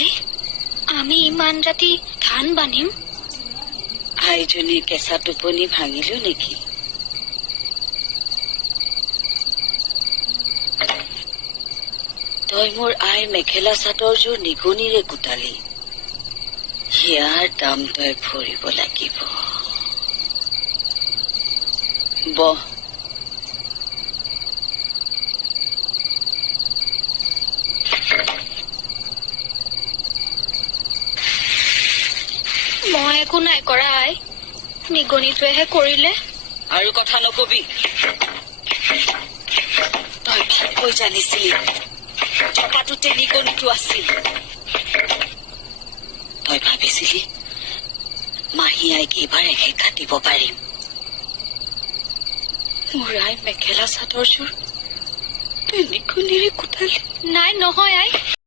আই আমি ইমান ৰাতি ধান বান্ধিম। আইজনীৰ কেঁচা টোপনি ভাঙিলো নেকি? তই মোৰ আইৰ মেখেলা চাদৰযোৰ নিগনিৰে গোটালি হিয়াৰ দাম তই ভৰিব লাগিব। বহ মই একো নাই কৰা আই। নিগনিটোৱেহে কৰিলে। আৰু কথা নকবি। তই ভালকৈ জানিছিলি। থকাটোতে নিগনিটো আছিল। তই ভাবিছিলি মাহী আইক এইবাৰ এসেকা দিব পাৰিম। মোৰ আই মেখেলা চাদৰযোৰ। নিগনিৰে কোটালি। নাই নহয় আই।